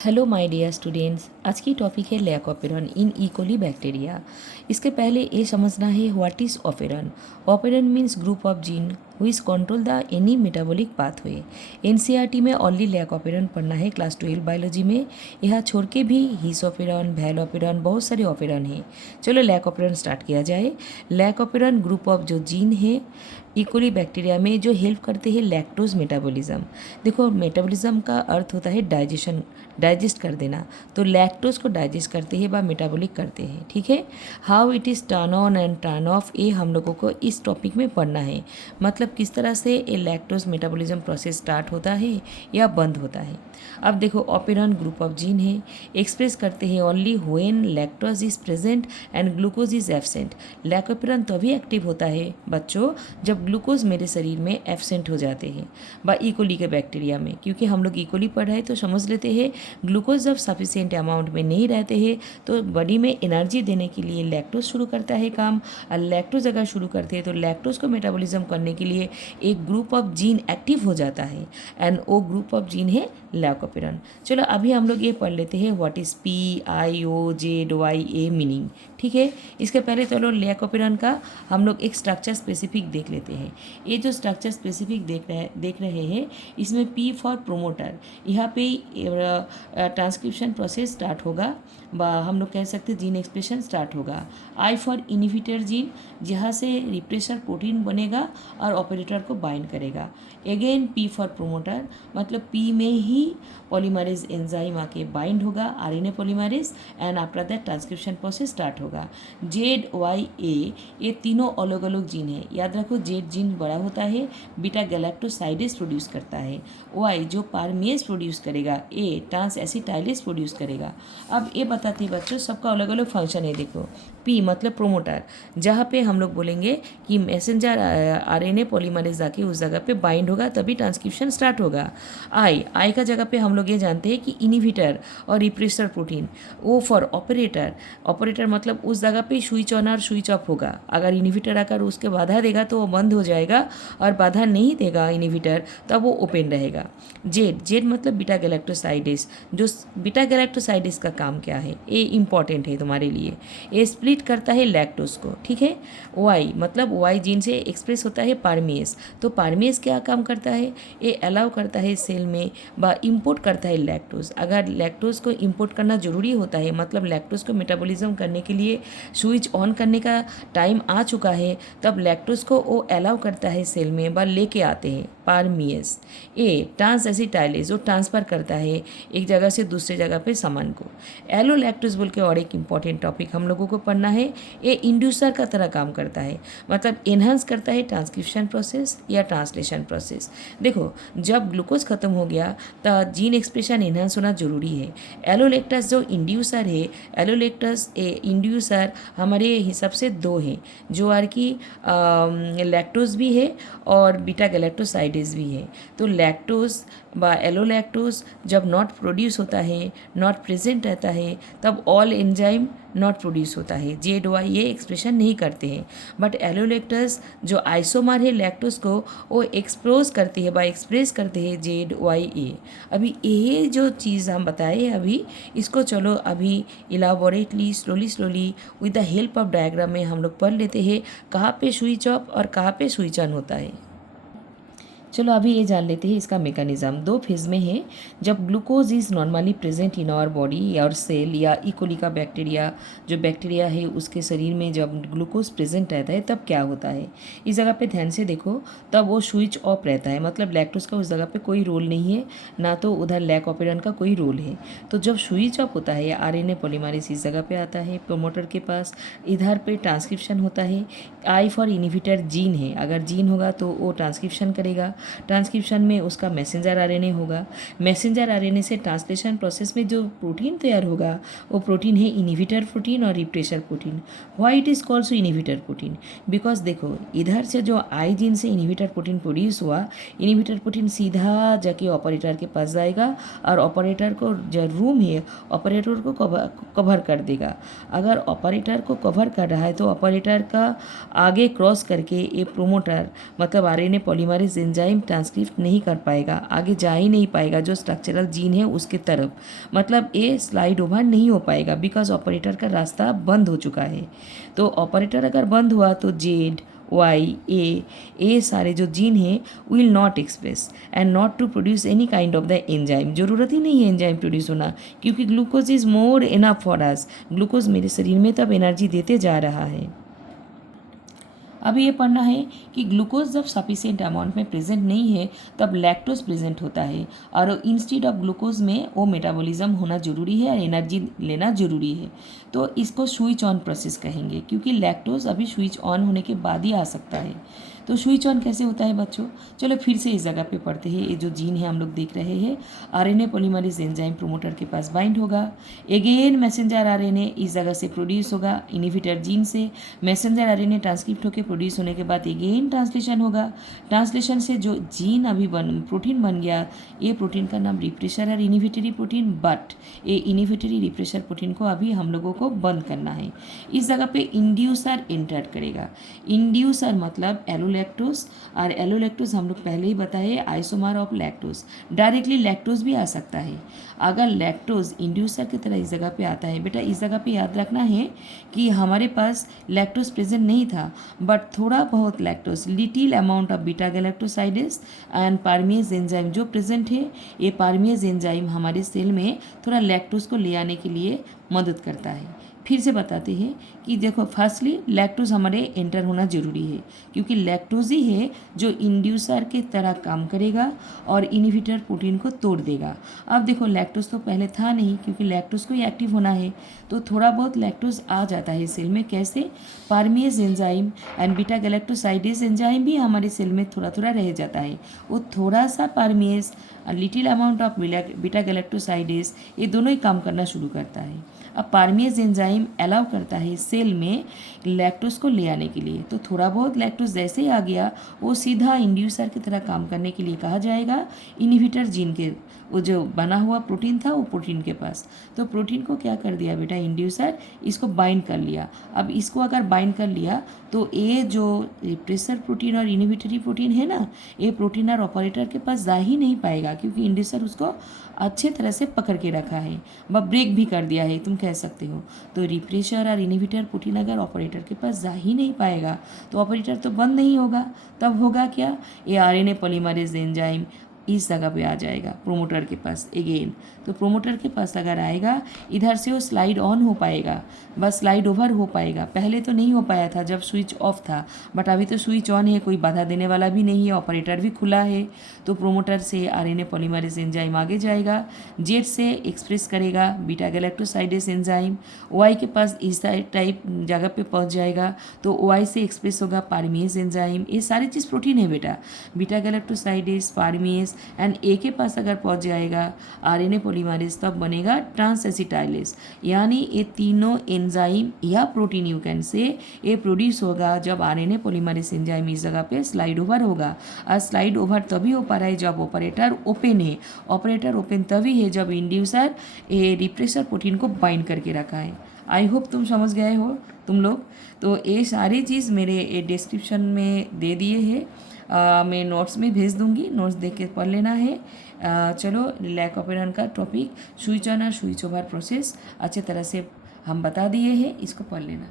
Hello my dear students, आज की topic है लैक ऑपेरॉन इन इकोली बैक्टीरिया। इसके पहले ये समझना है what is operon. Operon means group of gene which control the any metabolic pathway. NCERT में ओनली लैक ऑपेरॉन पढ़ना है क्लास 12 बायोलॉजी में। यह छोड़ के भी हिस ऑपेरॉन, वैल ऑपेरॉन, बहुत सारे ऑपेरॉन हैं। चलो लैक ऑपेरॉन स्टार्ट किया जाए। लैक ऑपेरॉन ग्रुप ऑफ जो जीन है इकोली बैक्टीरिया में जो हेल्प करते हैं लैक्टोज मेटाबॉलिज्म। देखो मेटाबॉलिज्म का अर्थ होता है डाइजेशन, डाइजेस्ट कर देना। तो लैक्टोज को डाइजेस्ट करते हैं व मेटाबॉलिक करते हैं। ठीक है, how it is turn on and turn off, ये हम लोगों को इस टॉपिक में पढ़ना है। मतलब किस तरह से ये लैक्टोज मेटाबॉलिज्म प्रोसेस स्टार्ट होता है या बंद होता है। अब देखो ऑपेरॉन ग्रुप ऑफ जीन है, एक्सप्रेस करते हैं only when lactose is present and glucose is absent. Lac operon तभी एक्टिव होता है बच्चों जब ग्लूकोज मेरे शरीर में एब्सेंट हो जाते हैं व इकोली के बैक्टीरिया में। क्योंकि हम लोग इकोली पढ़ रहे हैं तो समझ लेते हैं ग्लूकोज जब सफिशिएंट अमाउंट में नहीं रहते हैं तो बॉडी में एनर्जी देने के लिए लैक्टोज शुरू करता है काम। और लैक्टोज अगर शुरू करते हैं तो लैक्टोज को मेटाबॉलिज्म करने के लिए एक ग्रुप ऑफ जीन एक्टिव हो जाता है एंड वो ग्रुप ऑफ जीन है लैकोपेरॉन। चलो अभी हम लोग ये पढ़ लेते हैं व्हाट इज़ PIOZY मीनिंग। ठीक है, इसके पहले चलो लैकोपेरॉन का हम लोग एक स्ट्रक्चर स्पेसिफिक देख लेते हैं। ये जो स्ट्रक्चर स्पेसिफिक देख रहे हैं इसमें P फॉर प्रोमोटर, यहाँ पे ट्रांसक्रिप्शन प्रोसेस स्टार्ट होगा व हम लोग कह सकते हैं जीन एक्सप्रेशन स्टार्ट होगा। I फॉर इनिबिटर जीन, जहाँ से रिप्रेसर प्रोटीन बनेगा और ऑपरेटर को बाइंड करेगा। अगेन P फॉर प्रोमोटर, मतलब P में ही पॉलीमरेज एंजाइम आके बाइंड होगा RNA polymerase and after that transcription process start होगा। ZYA, ये तीनों अलग अलग जीन है। याद रखो Z जीन बड़ा होता है, बीटा गैलेक्टोसाइडेज प्रोड्यूस करता है। Y जो पारमेज प्रोड्यूस करेगा, A ट्रांस एसिटाइलेज प्रोड्यूस करेगा। अब ये बताते हैं बच्चों सबका अलग अलग फंक्शन है। देखो P मतलब प्रोमोटर, जहाँ पे हम लोग बोलेंगे कि मैसेंजर RNA पॉलीमरेज आके उस जगह पे बाइंड होगा तभी ट्रांसक्रिप्शन स्टार्ट होगा। I का जगह पे हम लोग ये जानते हैं कि इनिबिटर और repressor protein. O for operator, operator मतलब उस जगह पे स्विच ऑन और स्विच ऑफ होगा। अगर इनिबिटर आकर उसके बाधा देगा तो वो बंद हो जाएगा और बाधा नहीं देगा इनिबिटर तब वो ओपन रहेगा। जेड मतलब बीटा गैलेक्टोसाइडेज, जो बीटा गैलेक्टोसाइडेज का काम क्या है ये इंपॉर्टेंट है तुम्हारे लिए। ये स्प्लिट करता है लैक्टोज को। ठीक है, वाई मतलब वाई जीन से एक्सप्रेस होता है पारमेज। तो पारमेज क्या काम करता है, ये अलाउ करता है सेल में व इम्पोर्ट करता है लैक्टोज। अगर लैक्टोज को इम्पोर्ट करना ज़रूरी होता है, मतलब लैक्टोज को मेटाबॉलिज्म करने के लिए स्विच ऑन करने का टाइम आ चुका है, तब लैक्टोज को वो अलाउ करता है सेल में व लेके आते हैं पारमेज। ए ट्रांस एसिटाइलेज, वो ट्रांसफ़र करता है एक जगह से दूसरे जगह पे सामान को। एलो लैक्टोज बोल के और एक इम्पॉर्टेंट टॉपिक हम लोगों को पढ़ना है। ये इंड्यूसर का तरह काम करता है, मतलब एनहांस करता है ट्रांसक्रिप्शन प्रोसेस या ट्रांसलेशन प्रोसेस। देखो जब ग्लूकोज खत्म हो गया तो जीन एक्सप्रेशन एनहांस होना जरूरी है। एलोलेक्टस जो इंड्यूसर है, एलोलेक्टस इंड्यूसर हमारे हिसाब से दो हैं, जो आर की लैक्टोज भी है और बीटा गैलेक्टोसाइडेज भी है। तो लैक्टोज व एलोलैक्टोज जब नॉट प्रोड्यूस होता है, नॉट प्रेजेंट रहता है, तब ऑल एंजाइम नॉट प्रोड्यूस होता है। ZY ये एक्सप्रेशन नहीं करते हैं। बट एलोलेक्टस जो आइसोमर है लैक्टोज को, वो एक्सप्रोज करती है बाय एक्सप्रेस करते हैं ZYA। अभी ये जो चीज़ हम बताए अभी, इसको चलो अभी elaborately slowly with the help of diagram में हम लोग पढ़ लेते हैं कहाँ पे स्विच ऑफ और कहाँ पे स्विच ऑन होता है। चलो अभी ये जान लेते हैं इसका मेकानिज़म। दो फेज में है। जब glucose is normally present in our body और सेल या इकोली का बैक्टीरिया, जो बैक्टीरिया है उसके शरीर में जब ग्लूकोज प्रेजेंट रहता है तब क्या होता है, इस जगह पे ध्यान से देखो। तब वो स्विच ऑफ रहता है, मतलब लैक्टोज का उस जगह पे कोई रोल नहीं है, ना तो उधर लैक ऑपेरॉन का कोई रोल है। तो जब स्विच ऑफ होता है या RNA पॉलीमरेज इस जगह पे आता है प्रोमोटर के पास, इधर पे ट्रांसक्रिप्शन होता है। I फॉर इनिबिटर जीन है, अगर जीन होगा तो वो ट्रांसक्रिप्शन करेगा। ट्रांसक्रिप्शन में उसका मैसेंजर RNA होगा। मैसेंजर RNA से ट्रांसलेशन प्रोसेस में जो प्रोटीन तैयार होगा वो प्रोटीन है इनिबिटर प्रोटीन और repressor protein. Why it is called so inhibitor protein, because देखो इधर से जो आई जीन से इनिबिटर प्रोटीन प्रोड्यूस हुआ, इनिबिटर प्रोटीन सीधा जाके ऑपरेटर के पास जाएगा और ऑपरेटर को जो रूम है ऑपरेटर को कवर कर देगा। अगर ऑपरेटर को कवर कर रहा है तो ऑपरेटर का आगे क्रॉस करके ये प्रोमोटर मतलब RNA polymerase enzyme enzyme transcript नहीं कर पाएगा, आगे जा ही नहीं पाएगा जो स्ट्रक्चरल जीन है उसके तरफ, मतलब ये स्लाइड ओवर नहीं हो पाएगा बिकॉज ऑपरेटर का रास्ता बंद हो चुका है। तो ऑपरेटर अगर बंद हुआ तो जेड वाई ए सारे जो जीन है will not express and not to produce any kind of the enzyme. ज़रूरत ही नहीं है एंजाइम प्रोड्यूस होना, क्योंकि glucose is more enough for us. Glucose मेरे शरीर में तब एनर्जी देते जा रहा है। अब ये पढ़ना है कि ग्लूकोज जब सफिशिएंट अमाउंट में प्रेजेंट नहीं है तब लैक्टोज प्रेजेंट होता है, और इंस्टेड ऑफ ग्लूकोज में वो मेटाबॉलिज्म होना जरूरी है और एनर्जी लेना जरूरी है। तो इसको स्विच ऑन प्रोसेस कहेंगे, क्योंकि लैक्टोज अभी स्विच ऑन होने के बाद ही आ सकता है। तो स्विच ऑन कैसे होता है बच्चों, चलो फिर से इस जगह पे पढ़ते हैं। ये जो जीन है हम लोग देख रहे हैं, आरएनए पॉलीमरेज एंजाइम प्रोमोटर के पास बाइंड होगा, अगेन मैसेंजर आरएनए इस जगह से प्रोड्यूस होगा इनहिबिटर जीन से, मैसेंजर आरएनए ट्रांसक्रिप्ट होकर प्रोड्यूस होने के बाद अगेन ट्रांसलेशन होगा। ट्रांसलेशन से जो जीन अभी प्रोटीन बन गया, ये प्रोटीन का नाम रिप्रेशर और इनहिबिटरी प्रोटीन, बट ये इनहिबिटरी रिप्रेशर प्रोटीन को अभी हम लोगों को बंद करना है। इस जगह पे इंड्यूसर एंटर करेगा। इंड्यूसर मतलब एलोलैक्टोज, और एलोलैक्टोज हम लोग पहले ही बताए isomer of lactose. Directly lactose भी आ सकता है। अगर लैक्टोज इंड्यूसर की तरह इस जगह पे आता है, बेटा इस जगह पे याद रखना है कि हमारे पास लैक्टोज प्रेजेंट नहीं था, बट थोड़ा बहुत lactose, little amount of beta galactosidase and permease enzyme जो प्रेजेंट है, ये पार्मियस एंजाइम हमारे सेल में थोड़ा लैक्टोज को ले आने के लिए मदद करता है। फिर से बताते हैं कि देखो, फर्स्टली लैक्टोज हमारे एंटर होना जरूरी है, क्योंकि लैक्टोज ही है जो इंड्यूसर के तरह काम करेगा और इनहिबिटर प्रोटीन को तोड़ देगा। अब देखो लैक्टोज तो पहले था नहीं, क्योंकि लैक्टोज को ही एक्टिव होना है, तो थोड़ा बहुत लैक्टोज आ जाता है सेल में। कैसे, permease enzyme and beta galactosidase enzyme भी हमारे सेल में थोड़ा थोड़ा रह जाता है। वो थोड़ा सा permease, little amount of beta galactosidase, ये दोनों ही काम करना शुरू करता है। अब पार्मियस एंजाइम अलाउ करता है सेल में लैक्टोज को ले आने के लिए, तो थोड़ा बहुत लैक्टोज जैसे ही आ गया, वो सीधा इंड्यूसर की तरह काम करने के लिए कहा जाएगा इनहिबिटर जीन के, वो जो बना हुआ प्रोटीन था वो प्रोटीन के पास। तो प्रोटीन को क्या कर दिया बेटा, इंड्यूसर इसको बाइंड कर लिया। अब इसको अगर बाइंड कर लिया तो ये जो रिप्रेसर प्रोटीन और इनहिबिटरी प्रोटीन है ना, ये प्रोटीन और ऑपरेटर के पास जा ही नहीं पाएगा, क्योंकि इंड्यूसर उसको अच्छे तरह से पकड़ के रखा है, व ब्रेक भी कर दिया है तुम कह सकते हो। तो रिप्रेशर और इनहिबिटर प्रोटीन अगर ऑपरेटर के पास जा ही नहीं पाएगा तो ऑपरेटर तो बंद नहीं होगा। तब होगा क्या, ये आरएनए पॉलीमरेज एंजाइम इस जगह पे आ जाएगा प्रोमोटर के पास अगेन। तो प्रोमोटर के पास अगर आएगा, इधर से वो स्लाइड ऑन हो पाएगा, बस स्लाइड ओवर हो पाएगा। पहले तो नहीं हो पाया था जब स्विच ऑफ था, बट अभी तो स्विच ऑन है, कोई बाधा देने वाला भी नहीं है, ऑपरेटर भी खुला है। तो प्रोमोटर से आरएनए पॉलीमरेज एंजाइम आगे जाएगा, जेड से एक्सप्रेस करेगा बीटा गैलेक्टोसाइडेस एंजाइम, वाई के पास इस टाइप जगह पे पहुंच जाएगा, तो वाई से एक्सप्रेस होगा पार्मियस एंजाइम। ये सारी चीज़ प्रोटीन है बेटा, बीटा गैलेक्टोसाइडेस, पार्मियस एंड ए के पास अगर पहुंच जाएगा आरएनए पॉलीमरेज, तब बनेगा ट्रांसएसिटाइलेज। यानी ये तीनों एंजाइम या प्रोटीन यू कैन से, ये प्रोड्यूस होगा जब आरएनए पॉलीमरेज एंजाइम इस जगह पे स्लाइड ओवर होगा। और स्लाइड ओवर तभी हो पा रहा है जब ऑपरेटर ओपन है। ऑपरेटर ओपन तभी है जब इंड्यूसर ये रिप्रेसर प्रोटीन को बाइंड करके रखा है। आई होप तुम समझ गए हो तुम लोग। तो ये सारी चीज़ मेरे डिस्क्रिप्शन में दे दिए हैं, मैं नोट्स में भेज दूंगी, नोट्स देख के पढ़ लेना है। चलो, लैक ऑपरेशन का टॉपिक स्विच ऑन और स्विच ओवर प्रोसेस अच्छे तरह से हम बता दिए हैं, इसको पढ़ लेना।